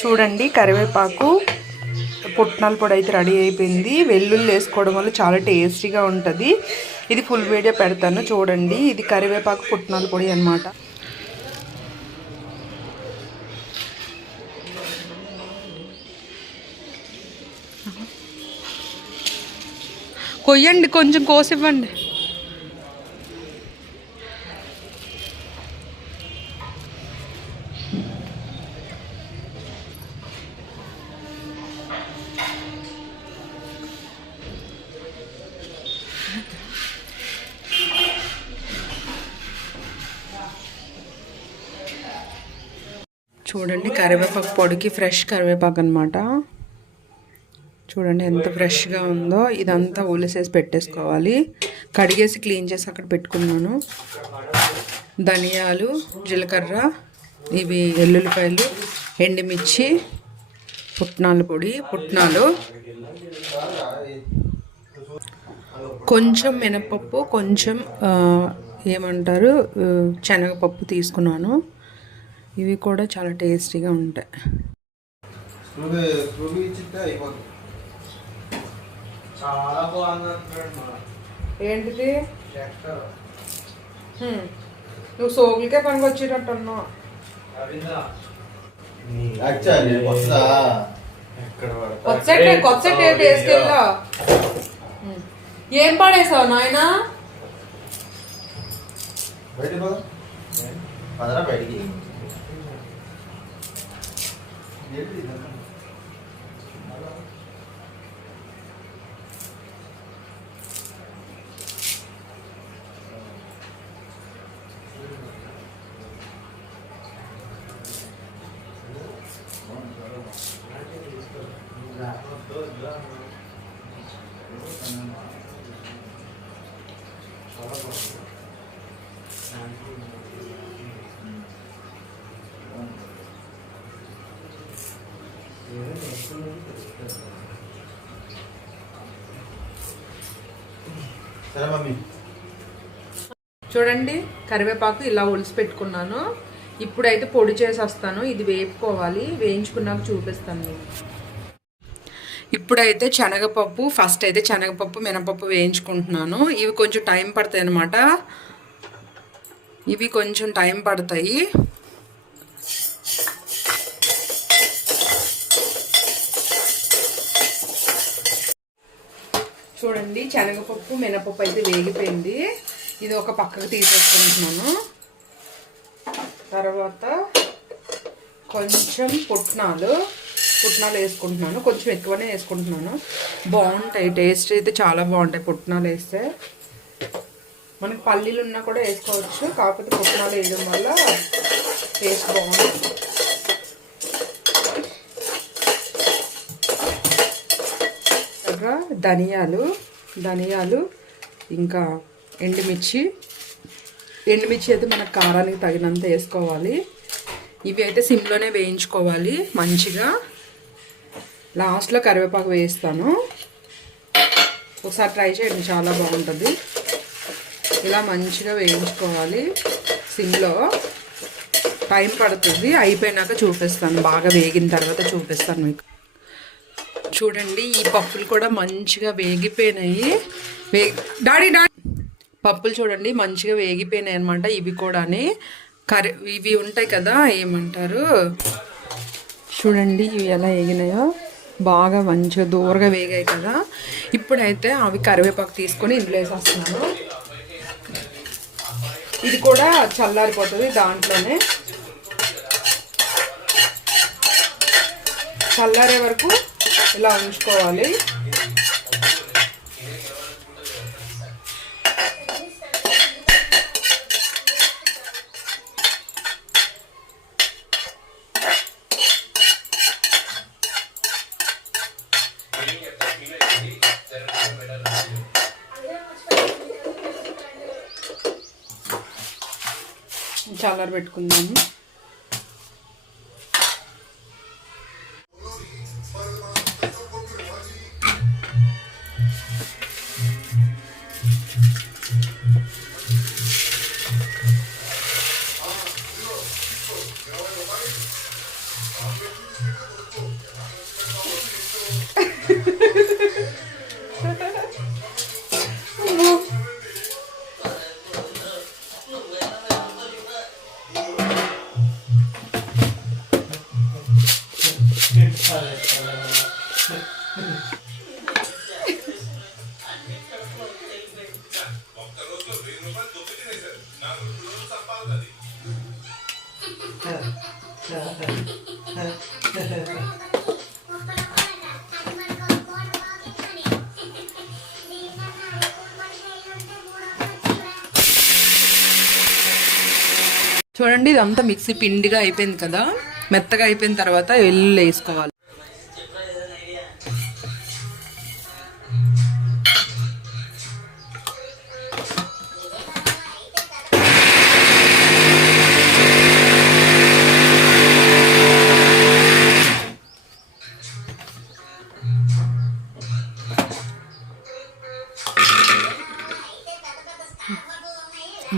చూడండి కరివేపాకు పుట్నాల పొడి అయితే రెడీ అయిపోయింది. వెల్లుల్లి వేసుకోవడం వల్ల చాలా టేస్టీగా ఉంటుంది. ఇది ఫుల్ వీడియో పెడతాను చూడండి. ఇది కరివేపాకు పుట్నాల పొడి అన్నమాట. కొయ్యండి, కొంచెం కోసివ్వండి. చూడండి కరివేపాకు పొడికి ఫ్రెష్ కరివేపాకు అనమాట. చూడండి ఎంత ఫ్రెష్గా ఉందో. ఇదంతా ఒలిసేసి పెట్టేసుకోవాలి. కడిగేసి క్లీన్ చేసి అక్కడ పెట్టుకున్నాను. ధనియాలు, జీలకర్ర, ఇవి ఎల్లుల్లిపాయలు, ఎండుమిర్చి, పుట్నాల పొడి, పుట్నాలు, కొంచెం మినపప్పు, కొంచెం ఏమంటారు శనగపప్పు తీసుకున్నాను. ఇవి కూడా చాలా టేస్టీగా ఉంటాయి. ఏంటిది? నువ్వు సోగులకే పనికి వచ్చేటట్టున్నావు. కొత్త వేసుకెళ్ళా. ఏం పడేసావు నాయన? బయటికి చూడండి కరివేపాకు ఇలా ఒలిసి పెట్టుకున్నాను. ఇప్పుడైతే పొడి చేసి వస్తాను. ఇది వేపుకోవాలి. వేయించుకున్నాక చూపిస్తాను నేను. ఇప్పుడైతే శనగపప్పు, ఫస్ట్ అయితే శనగపప్పు, మినపప్పు వేయించుకుంటున్నాను. ఇవి కొంచెం టైం పడతాయి అన్నమాట. ఇవి కొంచెం టైం పడతాయి. చూడండి శనగపప్పు, మినపప్పు అయితే వేగిపోయింది. ఇది ఒక పక్కకు తీసేసుకుంటున్నాను. తర్వాత కొంచెం పుట్నాలు వేసుకుంటున్నాను. కొంచెం ఎక్కువనే వేసుకుంటున్నాను. బాగుంటాయి, టేస్ట్ అయితే చాలా బాగుంటాయి పుట్నాలు వేస్తే. మనకి పల్లీలు ఉన్నా కూడా వేసుకోవచ్చు, కాకపోతే పుట్నాలు వేయడం వల్ల టేస్ట్ బాగుంటుంది. ధనియాలు ఇంకా ఎండుమిర్చి అయితే మన కారానికి తగినంత వేసుకోవాలి. ఇవి అయితే సిమ్లోనే వేయించుకోవాలి మంచిగా. లాస్ట్లో కరివేపాకు వేస్తాను. ఒకసారి ట్రై చేయండి, చాలా బాగుంటుంది. ఇలా మంచిగా వేయించుకోవాలి సిమ్లో. టైం పడుతుంది, అయిపోయినాక చూపిస్తాను. బాగా వేగిన తర్వాత చూపిస్తాను మీకు. చూడండి ఈ పప్పులు కూడా మంచిగా వేగిపోయినాయి. పప్పులు చూడండి మంచిగా వేగిపోయినాయి అనమాట. ఇవి కూడా ఇవి ఉంటాయి కదా, ఏమంటారు చూడండి ఇవి ఎలా వేగినాయో. బాగా మంచిగా దూరగా వేగాయి కదా. ఇప్పుడైతే అవి కరివేపాకు తీసుకొని ఇందులో వేసేస్తున్నాను. ఇది కూడా చల్లారిపోతుంది. దాంట్లోనే చల్లారే వరకు ఇలా ఉంచుకోవాలి. చల్లారి పెట్టుకుందాము. చూడండి, ఇదంతా మిక్సీ పిండిగా అయిపోయింది కదా. మెత్తగా అయిపోయిన తర్వాత వెల్లుల్లి వేసుకోవాలి.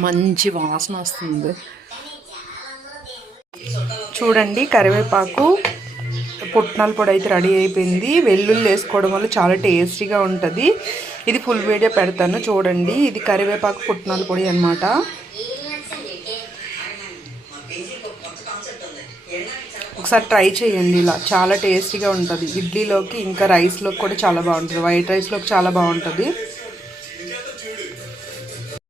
మంచి వాసన వస్తుంది. చూడండి, కరివేపాకు పుట్నాల పొడి అయితే రెడీ అయిపోయింది. వెల్లుల్లి వేసుకోవడం వల్ల చాలా టేస్టీగా ఉంటుంది. ఇది ఫుల్ వీడియో పెడతాను చూడండి. ఇది కరివేపాకు పుట్నాల పొడి అన్నమాట. ఒకసారి ట్రై చేయండి, ఇలా చాలా టేస్టీగా ఉంటుంది. ఇడ్లీలోకి ఇంకా రైస్లోకి కూడా చాలా బాగుంటుంది. వైట్ రైస్లోకి చాలా బాగుంటుంది.